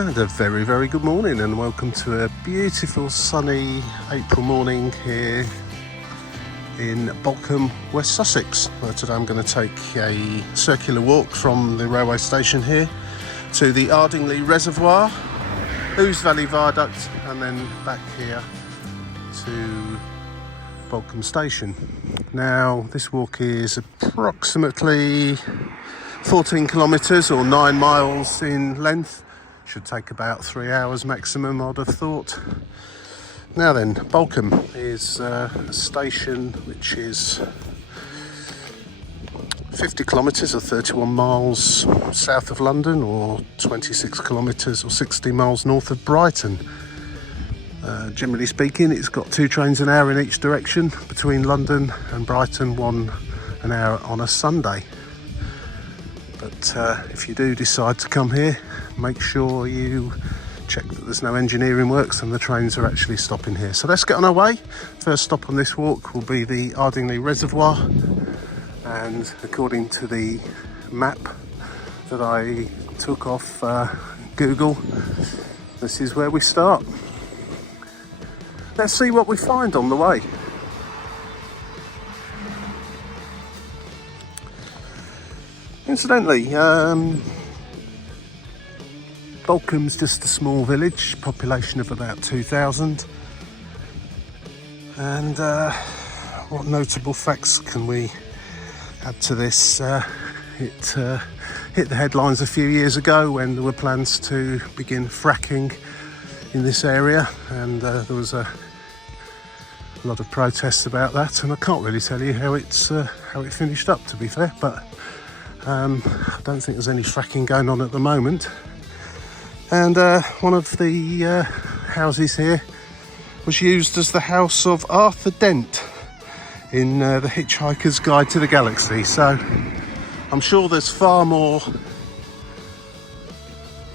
And a very, very good morning, and welcome to a beautiful sunny April morning here in Balcombe, West Sussex, where today I'm going to take a circular walk from the railway station here to the Ardingly Reservoir, Ouse Valley Viaduct, and then back here to Balcombe Station. Now, this walk is approximately 14 kilometres or 9 miles in length. Should take about 3 hours maximum, I'd have thought. Now then, Balcombe is a station which is 50 kilometres or 31 miles south of London, or 26 kilometres or 60 miles north of Brighton. Generally speaking, it's got 2 trains an hour in each direction between London and Brighton, 1 an hour on a Sunday. But if you do decide to come here, make sure you check that there's no engineering works and the trains are actually stopping here. So let's get on our way. First stop on this walk will be the Ardingly Reservoir, and according to the map that I took off Google, this is where we start. Let's see what we find on the way. Incidentally, Balcombe's just a small village, population of about 2,000. And what notable facts can we add to this? It hit the headlines a few years ago when there were plans to begin fracking in this area, and there was a lot of protests about that, and I can't really tell you how it finished up, to be fair, but I don't think there's any fracking going on at the moment. And one of the houses here was used as the house of Arthur Dent in The Hitchhiker's Guide to the Galaxy. So I'm sure there's far more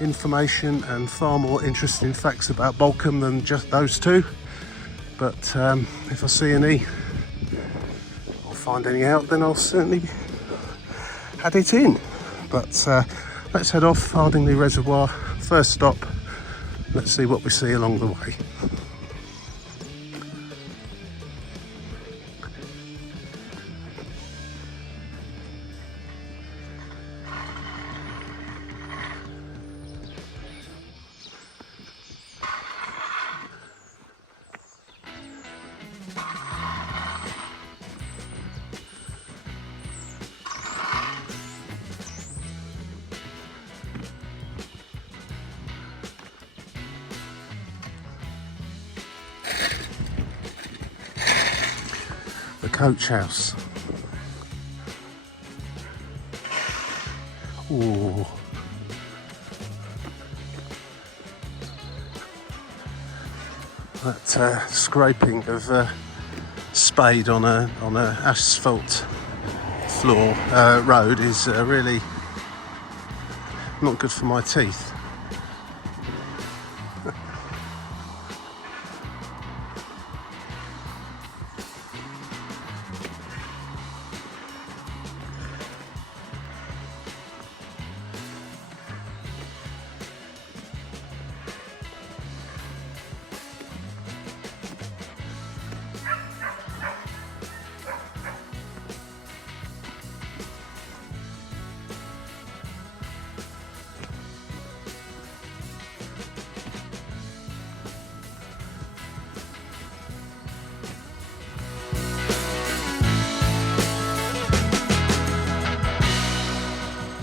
information and far more interesting facts about Balcombe than just those two. But if I see any or find any out, then I'll certainly add it in. But let's head off Ardingly Reservoir. First stop, let's see what we see along the way. The coach house. Ooh. That scraping of spade on a asphalt floor road is really not good for my teeth.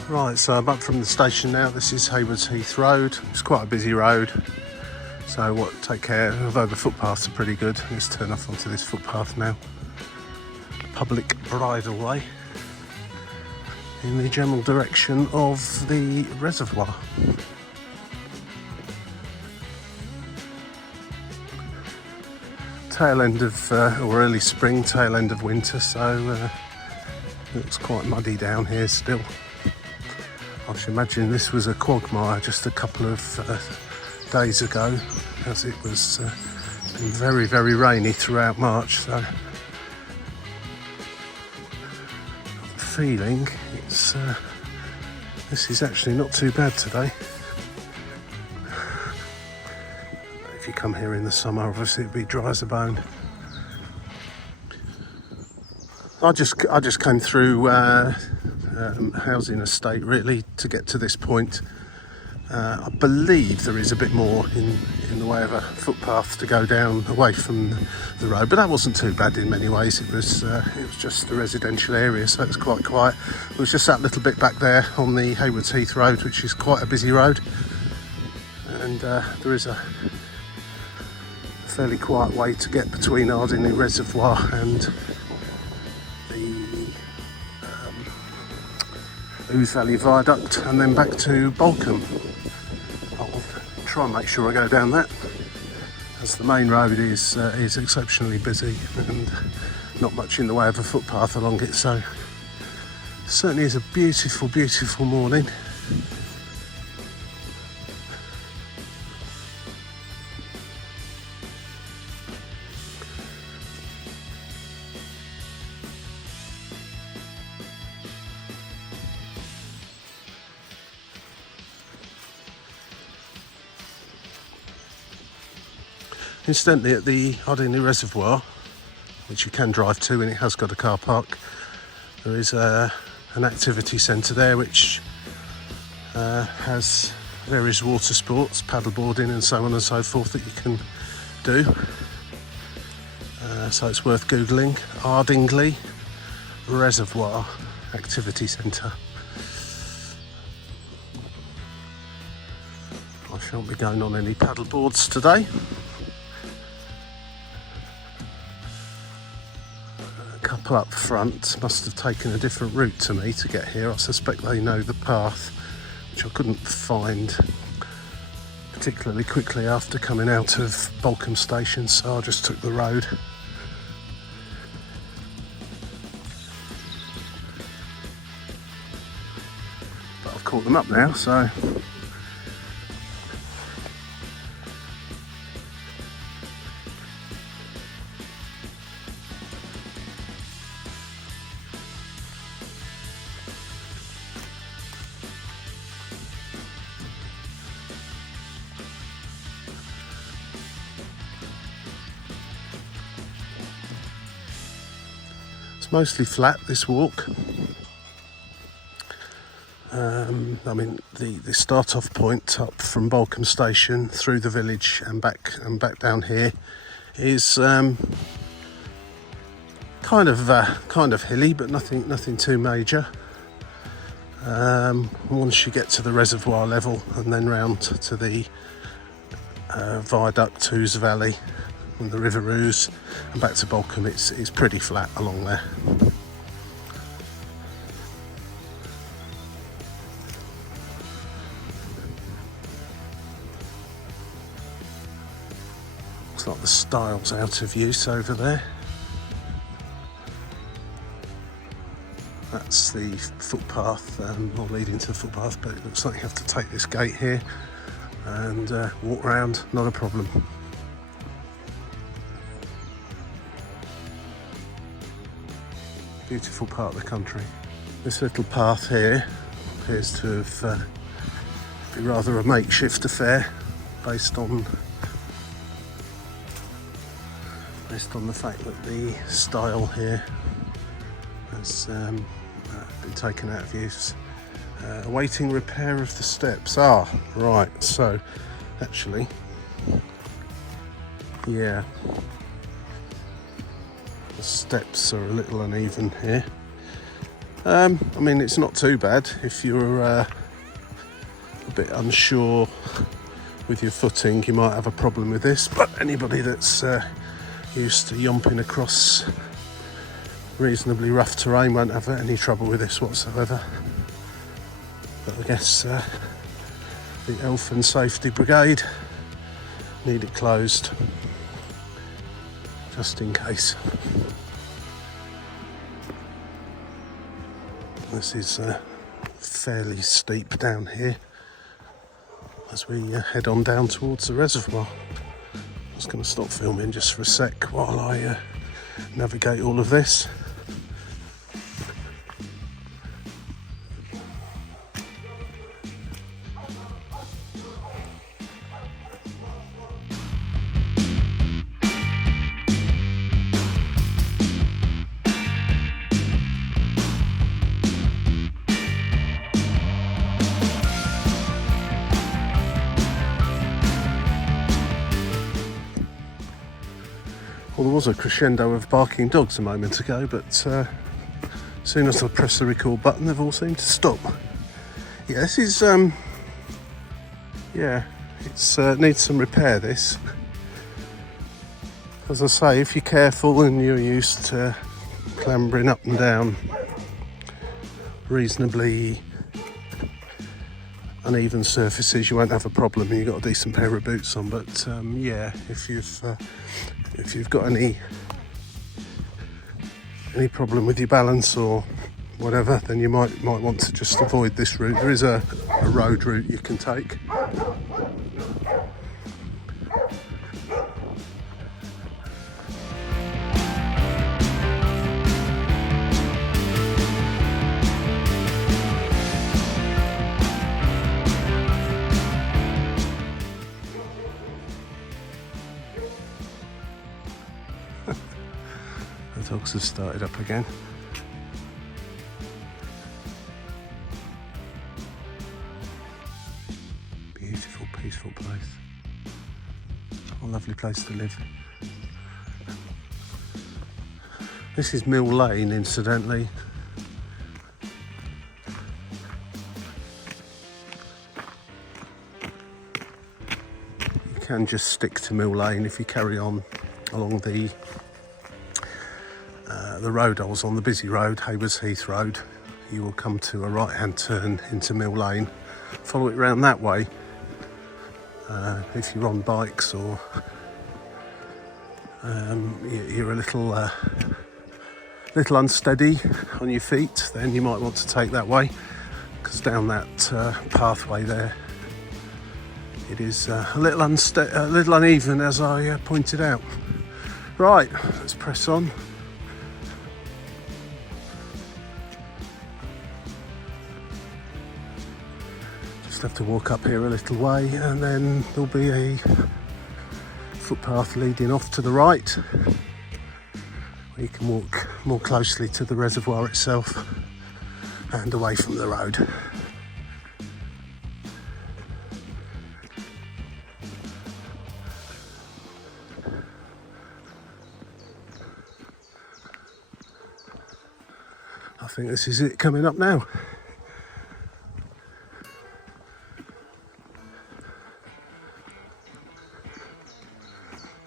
Right, so I'm up from the station now. This is Haywards Heath Road. It's quite a busy road, so take care, although the footpaths are pretty good. Let's turn off onto this footpath now. Public bridleway in the general direction of the reservoir. Tail end of, or early spring, tail end of winter, so it looks quite muddy down here still. I should imagine this was a quagmire just a couple of days ago, as it was been very, very rainy throughout March. So I have a feeling this is actually not too bad today. if you come here in the summer. Obviously it'd be dry as a bone. I just came through housing estate really to get to this point. I believe there is a bit more in the way of a footpath to go down away from the road, but that wasn't too bad in many ways. It was just a residential area, so it was quite quiet. It was just that little bit back there on the Haywards Heath road, which is quite a busy road, and there is a fairly quiet way to get between Ardingly Reservoir and the Ouse Valley Viaduct, and then back to Balcombe. I'll try and make sure I go down that, as the main road is exceptionally busy and not much in the way of a footpath along it. So it certainly is a beautiful, beautiful morning. Incidentally, at the Ardingly Reservoir, which you can drive to and it has got a car park, there is an activity centre there which has various water sports, paddleboarding and so on and so forth that you can do. So it's worth googling. Ardingly Reservoir Activity Centre. I shan't be going on any paddleboards today. Couple up front must have taken a different route to me to get here. I suspect they know the path, which I couldn't find particularly quickly after coming out of Balcombe station, so I just took the road. But I've caught them up now, so mostly flat, this walk. I mean, the start off point up from Balcombe station through the village and back down here is kind of hilly, but nothing too major. Once you get to the reservoir level and then round to the Viaduct, Ouse Valley and the River Ouse and back to Balcombe, it's pretty flat along there. Looks like the stile's out of use over there. That's the footpath, or leading to the footpath, but it looks like you have to take this gate here and walk round, not a problem. Beautiful part of the country. This little path here appears to have been rather a makeshift affair based on the fact that the stile here has been taken out of use. Awaiting repair of the steps. Ah, right, so actually, yeah, the steps are a little uneven here. I mean, it's not too bad if you're a bit unsure with your footing. You might have a problem with this, but anybody that's used to yomping across reasonably rough terrain won't have any trouble with this whatsoever. But I guess the Health and Safety Brigade need it closed just in case. This is fairly steep down here as we head on down towards the reservoir. I'm just going to stop filming just for a sec while I navigate all of this. Well, there was a crescendo of barking dogs a moment ago, but as soon as I press the record button, they've all seemed to stop. Yeah, this is, it's needs some repair, this. As I say, if you're careful and you're used to clambering up and down reasonably uneven surfaces, you won't have a problem. You've got a decent pair of boots on, but yeah, if you've got any problem with your balance or whatever, then you might want to just avoid this route. There is a road route you can take. The dogs have started up again. Beautiful, peaceful place. A lovely place to live. This is Mill Lane, incidentally. You can just stick to Mill Lane if you carry on along the road I was on, the busy road, Haywards Heath Road. You will come to a right-hand turn into Mill Lane. Follow it round that way. If you're on bikes or you're a little unsteady on your feet, then you might want to take that way, because down that pathway there, it is a little uneven, as I pointed out. Right, let's press on. Have to walk up here a little way, and then there'll be a footpath leading off to the right where you can walk more closely to the reservoir itself and away from the road. I think this is it coming up now.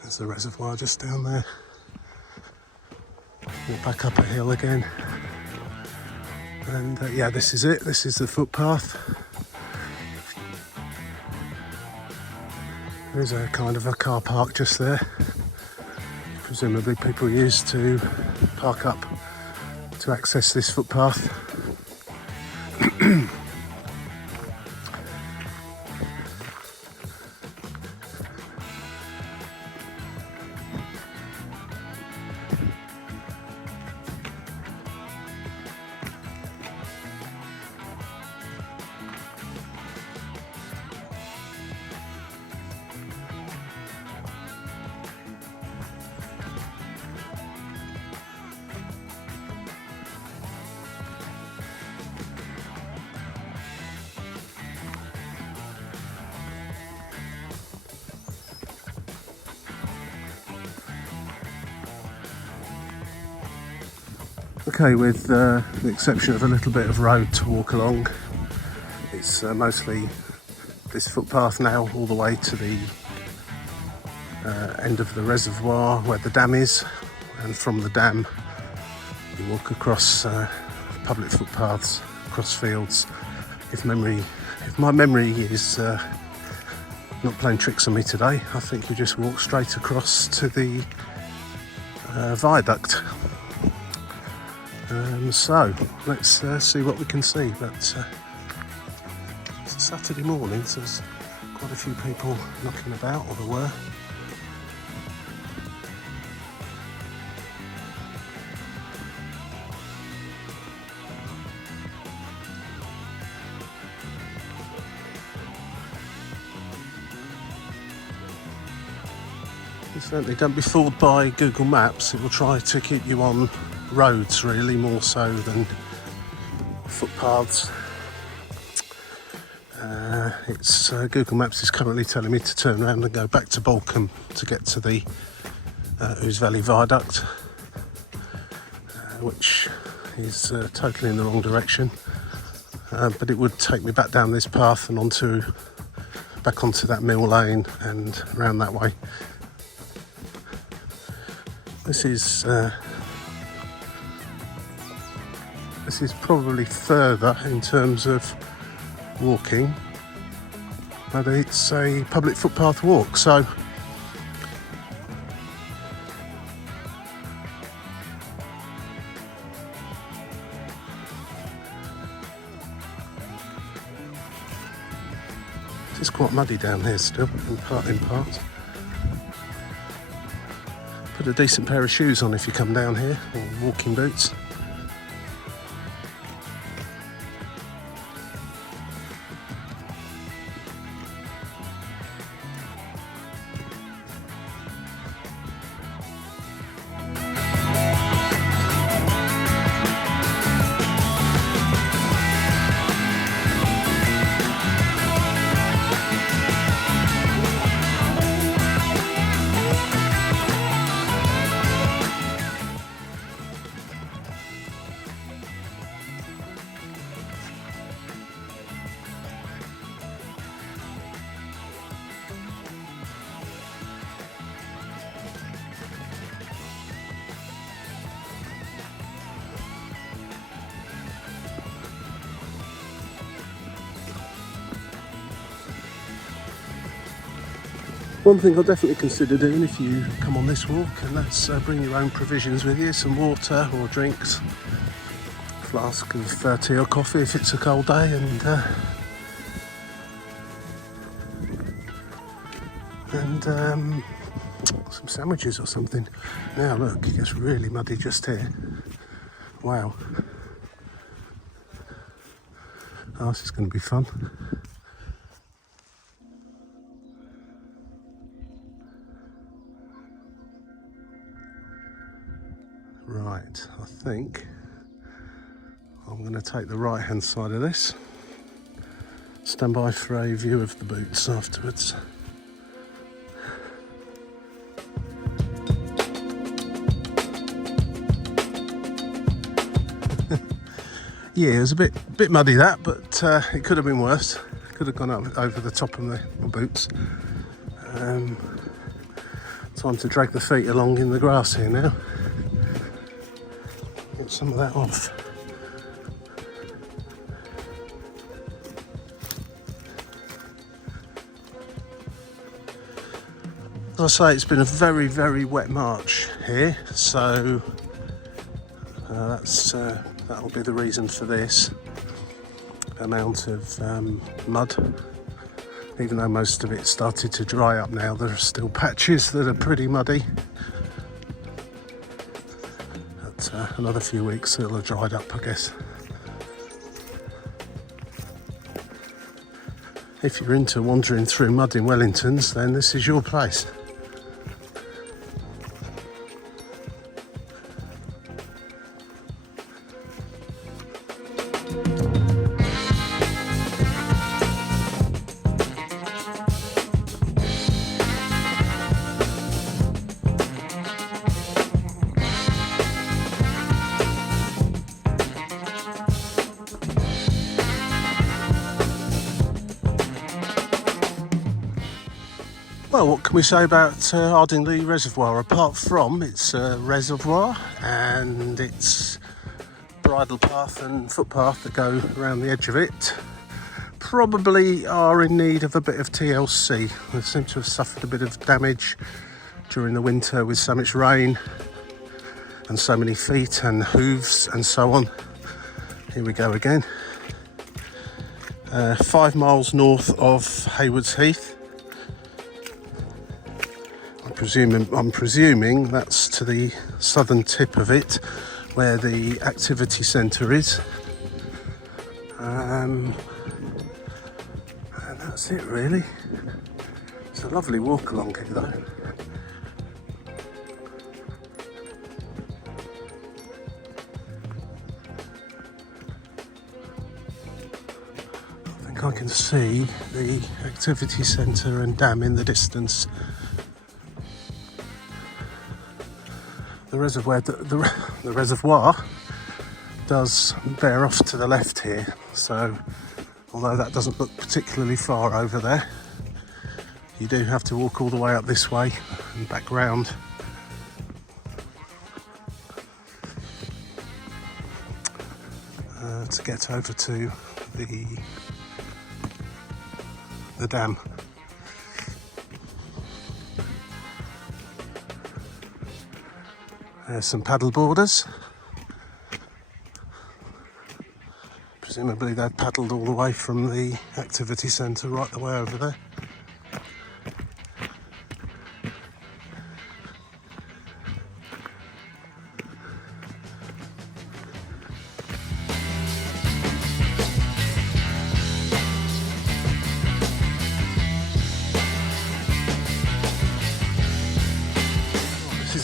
There's the reservoir just down there. We're back up a hill again. And yeah, this is it. This is the footpath. There's a kind of a car park just there. Presumably people used to park up to access this footpath. Okay, with the exception of a little bit of road to walk along, it's mostly this footpath now all the way to the end of the reservoir where the dam is, and from the dam you walk across public footpaths, across fields. If my memory is not playing tricks on me today, I think you just walk straight across to the Viaduct. So let's see what we can see. But it's a Saturday morning, so there's quite a few people knocking about, or there were. Certainly don't be fooled by Google Maps. It will try to keep you on roads, really, more so than footpaths. Google Maps is currently telling me to turn around and go back to Balcombe to get to the Ouse Valley Viaduct, which is totally in the wrong direction, but it would take me back down this path and back onto that mill lane and around that way. This is probably further in terms of walking, but it's a public footpath walk, so it's quite muddy down here still, in parts. Put a decent pair of shoes on if you come down here, or walking boots. One thing I'll definitely consider doing if you come on this walk, and that's bring your own provisions with you, some water or drinks, a flask of tea or coffee if it's a cold day, and some sandwiches or something. Now look, it gets really muddy just here. Wow. Oh, this is going to be fun. Right, I think I'm going to take the right hand side of this. Stand by for a view of the boots afterwards. Yeah, it was a bit muddy that, but it could have been worse. Could have gone up over the top of my boots. Time to drag the feet along in the grass here now. Get some of that off. As I say, it's been a very, very wet March here, so that'll be the reason for this amount of mud. Even though most of it started to dry up now, there are still patches that are pretty muddy. But another few weeks it'll have dried up, I guess. If you're into wandering through mud in Wellingtons, then this is your place. Well, what can we say about Ardingly Reservoir, apart from it's a reservoir and its bridle path and footpath that go around the edge of it probably are in need of a bit of TLC. They seem to have suffered a bit of damage during the winter with so much rain and so many feet and hooves and so on. Here we go again. 5 miles north of Haywards Heath. I'm presuming that's to the southern tip of it, where the activity centre is. And that's it really. It's a lovely walk along here though. I think I can see the activity centre and dam in the distance. the reservoir does bear off to the left here, so although that doesn't look particularly far over there, you do have to walk all the way up this way and back round. To get over to the dam. There's some paddle boarders. Presumably they've paddled all the way from the activity centre right the way over there.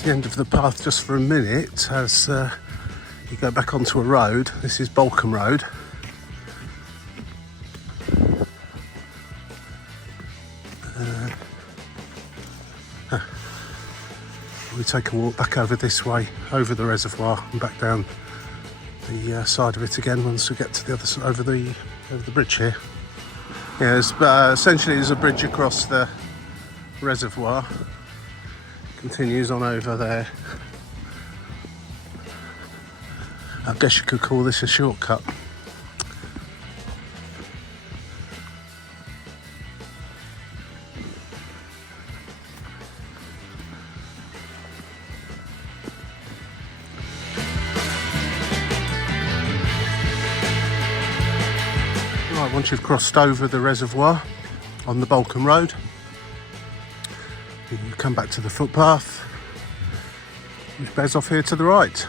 The end of the path just for a minute as you go back onto a road. This is Balcombe Road. We take a walk back over this way, over the reservoir and back down the side of it again once we get to the other side, over the bridge here. Yeah, essentially there's a bridge across the reservoir. Continues on over there. I guess you could call this a shortcut. Right, once you've crossed over the reservoir on the Balcombe Road, you come back to the footpath, which bears off here to the right.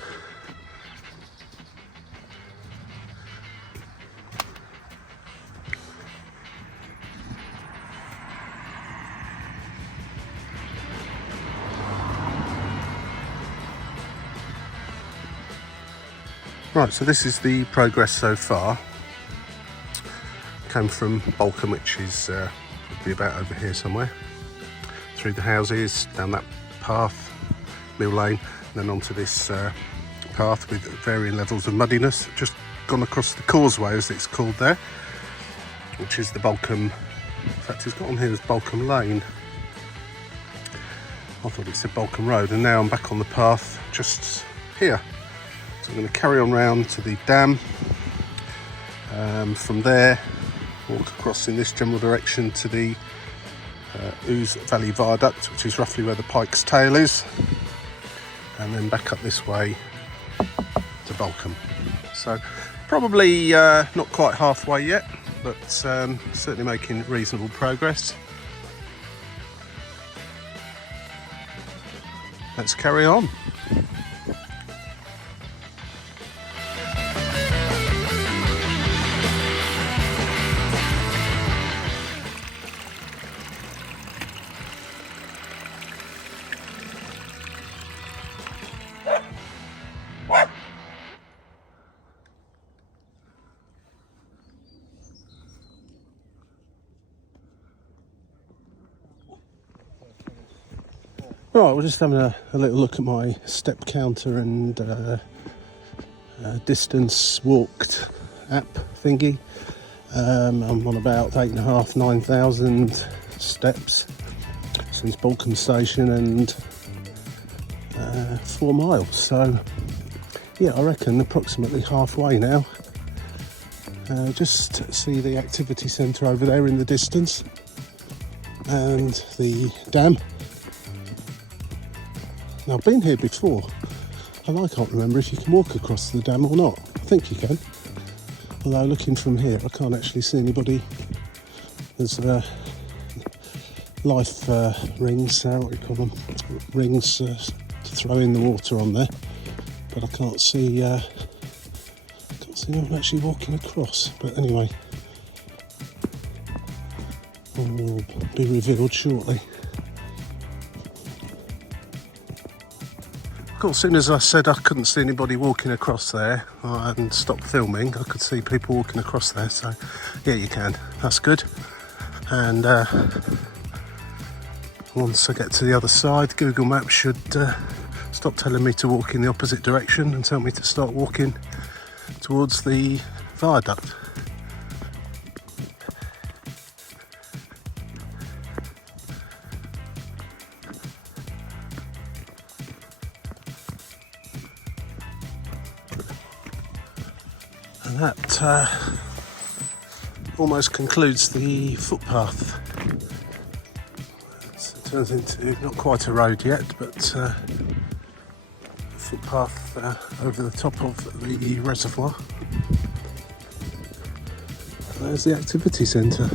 Right, so this is the progress so far. Came from Balcombe, which is would be about over here somewhere. Through the houses, down that path, Mill Lane, and then onto this path with varying levels of muddiness. Just gone across the causeway, as it's called there, which is the Balcombe. In fact, it's got on here as Balcombe Lane. I thought it said Balcombe Road, and now I'm back on the path just here. So I'm going to carry on round to the dam. From there, walk across in this general direction to the Ouse Valley Viaduct, which is roughly where the Pike's Tail is, and then back up this way to Balcombe. So probably not quite halfway yet, but certainly making reasonable progress. Let's carry on. Right, we're just having a little look at my step counter and distance walked app thingy. I'm on about 8,500 to 9,000 steps since Balcombe Station and 4 miles. So yeah, I reckon approximately halfway now. Just see the activity centre over there in the distance and the dam. Now, I've been here before, and I can't remember if you can walk across the dam or not. I think you can. Although looking from here, I can't actually see anybody. There's life rings, what do you call them? Rings to throw in the water on there. But I can't see anyone actually walking across. But anyway, all will be revealed shortly. As soon as I said I couldn't see anybody walking across there and stopped filming, I could see people walking across there, so yeah, you can. That's good. And once I get to the other side, Google Maps should stopped telling me to walk in the opposite direction and tell me to start walking towards the viaduct. And that almost concludes the footpath. So it turns into not quite a road yet, but a footpath over the top of the reservoir. And there's the activity centre.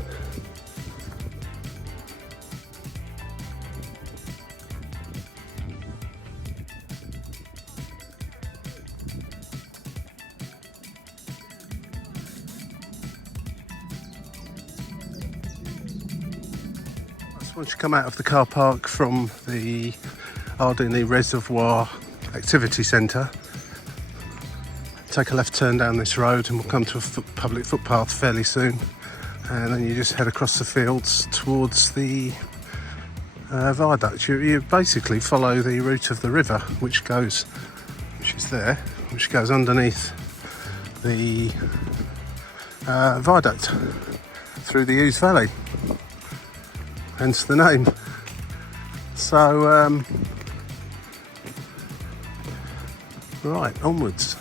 Once you come out of the car park from the Ardingly Reservoir activity centre, take a left turn down this road and we'll come to a public footpath fairly soon, and then you just head across the fields towards the viaduct. You basically follow the route of the river which is there, which goes underneath the viaduct through the Ouse Valley. Hence the name. So, right, onwards.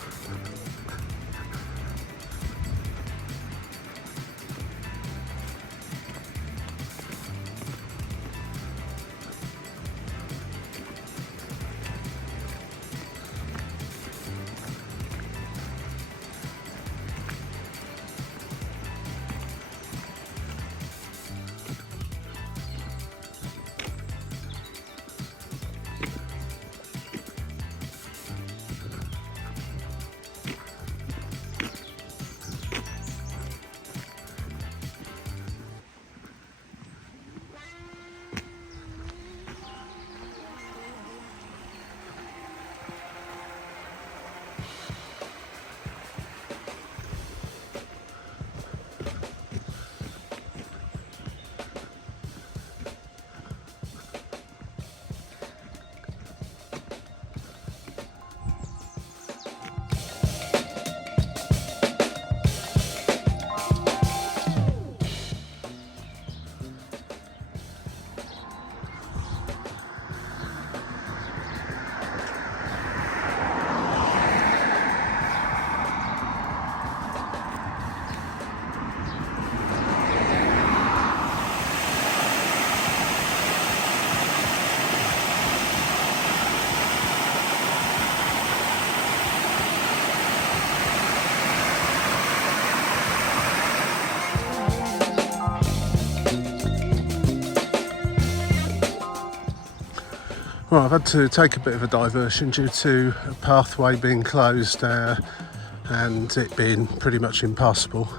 Well, I've had to take a bit of a diversion due to a pathway being closed and it being pretty much impassable.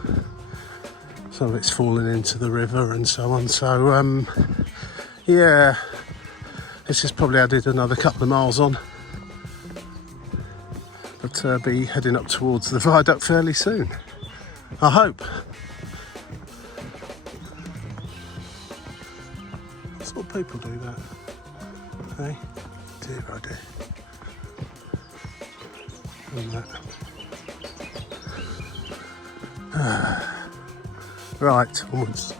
Some of it's fallen into the river and so on. So, yeah, it's just probably added another couple of miles on. But I'll be heading up towards the viaduct fairly soon, I hope. What sort of people do that? Hey, dear oh dear. And that. Right, onwards.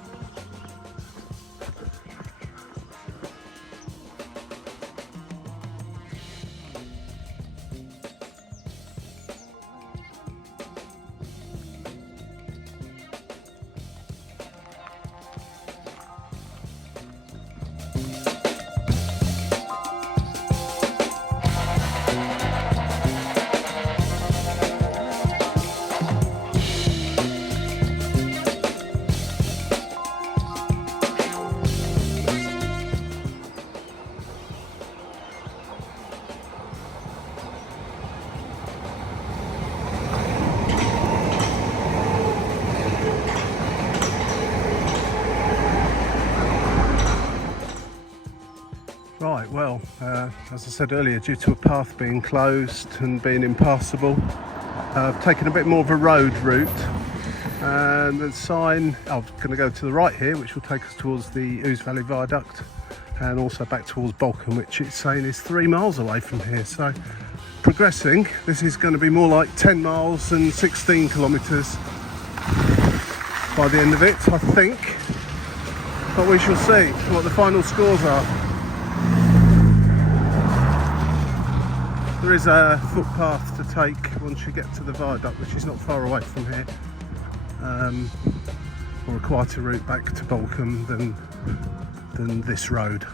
Right, well, as I said earlier, due to a path being closed and being impassable, I've taken a bit more of a road route, and the sign, I'm going to go to the right here, which will take us towards the Ouse Valley Viaduct, and also back towards Balcombe, which it's saying is 3 miles away from here. So progressing, this is going to be more like 10 miles and 16 kilometres by the end of it, I think, but we shall see what the final scores are. There is a footpath to take once you get to the Viaduct, which is not far away from here, or a quieter route back to Balcombe than this road.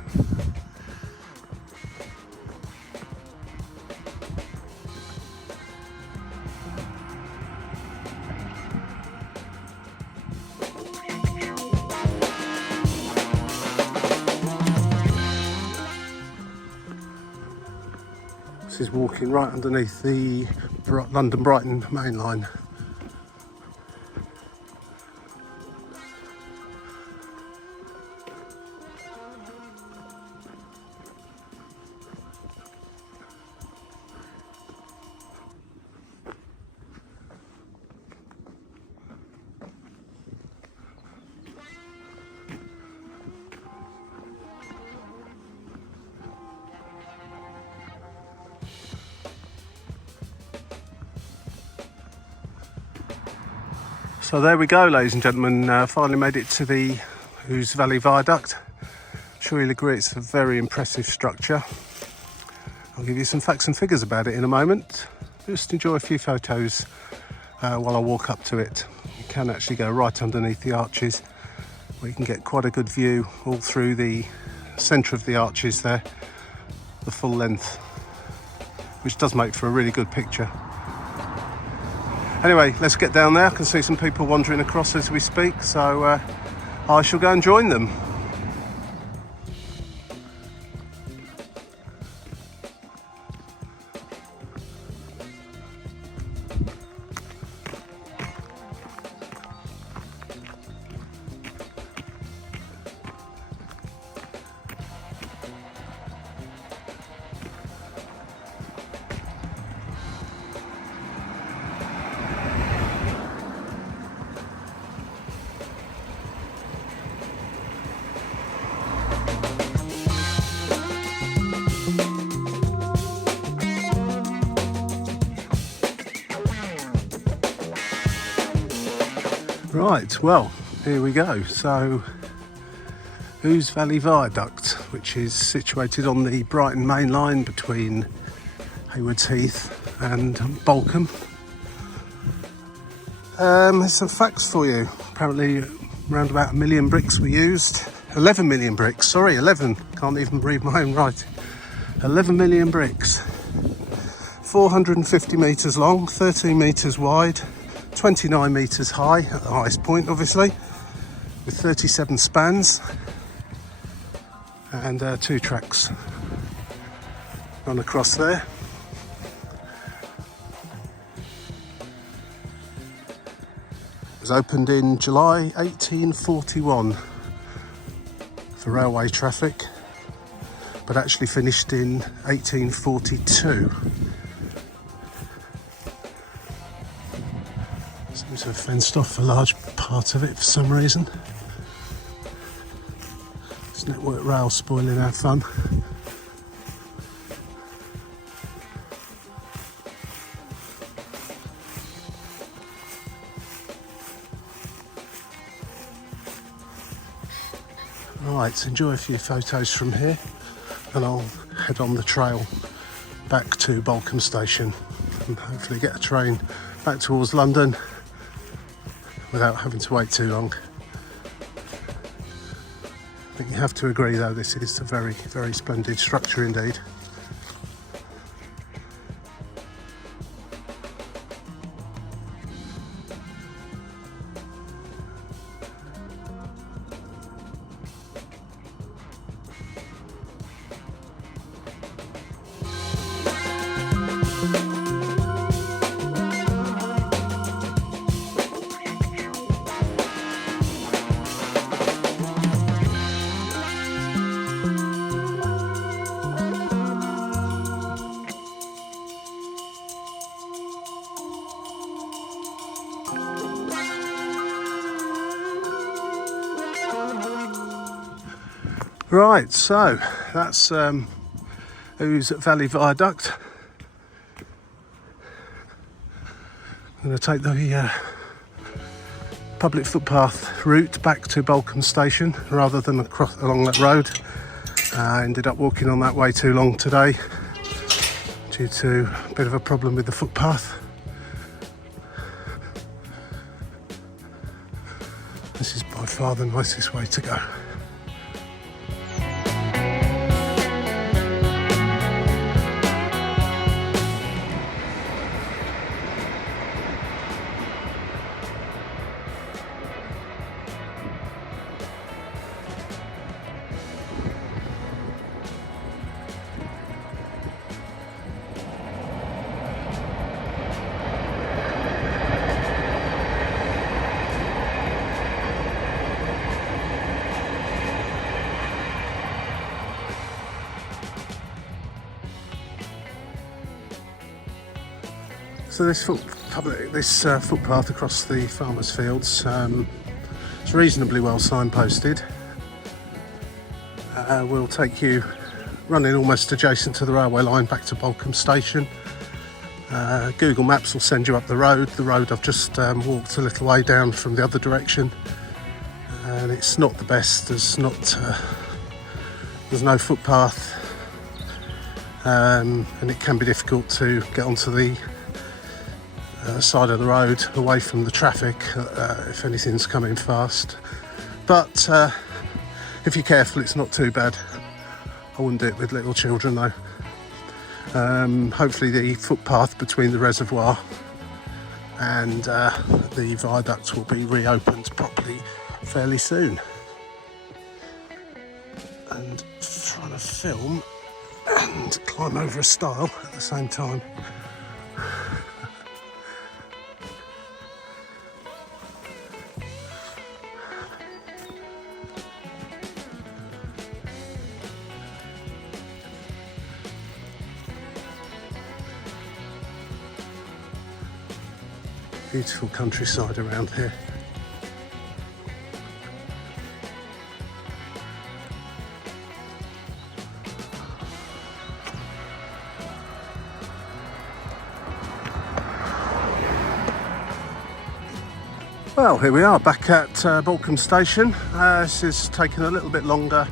This is walking right underneath the London-Brighton main line. So there we go, ladies and gentlemen, finally made it to the Ouse Valley Viaduct. I'm sure you'll agree it's a very impressive structure. I'll give you some facts and figures about it in a moment. Just enjoy a few photos while I walk up to it. You can actually go right underneath the arches, where you can get quite a good view all through the centre of the arches there, the full length, which does make for a really good picture. Anyway, let's get down there. I can see some people wandering across as we speak, so I shall go and join them. Right, well, here we go. So, Ouse Valley Viaduct, which is situated on the Brighton main line between Haywards Heath and Balcombe. There's some facts for you. Apparently, around about 1 million bricks were used. 11 million bricks, sorry, 11. Can't even read my own writing. 11 million bricks. 450 metres long, 13 metres wide, 29 metres high at the highest point, obviously, with 37 spans and 2 tracks run across there. It was opened in July 1841 for railway traffic, but actually finished in 1842. Seems to have fenced off a large part of it for some reason. This network rail spoiling our fun. Right, enjoy a few photos from here and I'll head on the trail back to Balcombe station and hopefully get a train back towards London without having to wait too long. I think you have to agree though, this is a very, very splendid structure indeed. Right, so that's Ouse Valley Viaduct. I'm going to take the public footpath route back to Balcombe station rather than across along that road. I ended up walking on that way too long today due to a bit of a problem with the footpath. This is by far the nicest way to go. So this footpath across the farmers' fields is reasonably well signposted. Will take you running almost adjacent to the railway line back to Balcombe station. Google Maps will send you up the road. The road I've just walked a little way down from the other direction, and it's not the best. There's no footpath, and it can be difficult to get onto the side of the road away from the traffic if anything's coming fast, but if you're careful it's not too bad. I wouldn't do it with little children though. Hopefully the footpath between the reservoir and the viaduct will be reopened properly fairly soon. And trying to film and climb over a stile at the same time. Beautiful countryside around here. Well, here we are back at Balcombe station. This has taken a little bit longer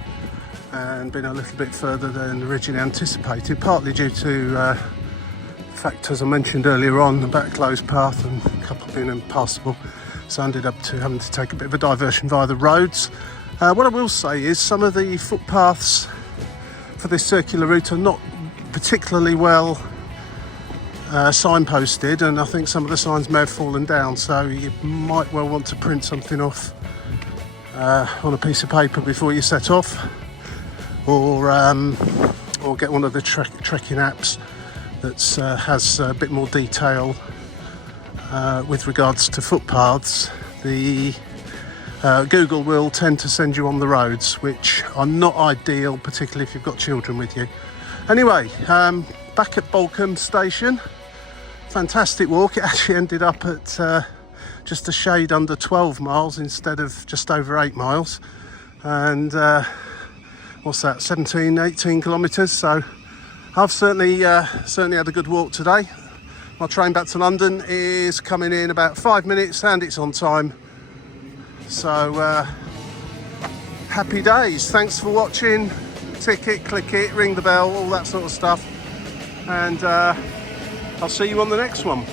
and been a little bit further than originally anticipated, partly due to fact, as I mentioned earlier on, about a closed path and a couple being impassable, so I ended up having to take a bit of a diversion via the roads. What I will say is some of the footpaths for this circular route are not particularly well signposted, and I think some of the signs may have fallen down, so you might well want to print something off on a piece of paper before you set off, or get one of the trekking apps that has a bit more detail with regards to footpaths. The Google will tend to send you on the roads, which are not ideal, particularly if you've got children with you. Anyway, back at Balcombe station, fantastic walk. It actually ended up at just a shade under 12 miles instead of just over 8 miles, and what's that, 18 kilometres. So I've certainly had a good walk today. My train back to London is coming in about 5 minutes and it's on time. So happy days. Thanks for watching. Tick it, click it, ring the bell, all that sort of stuff. And I'll see you on the next one.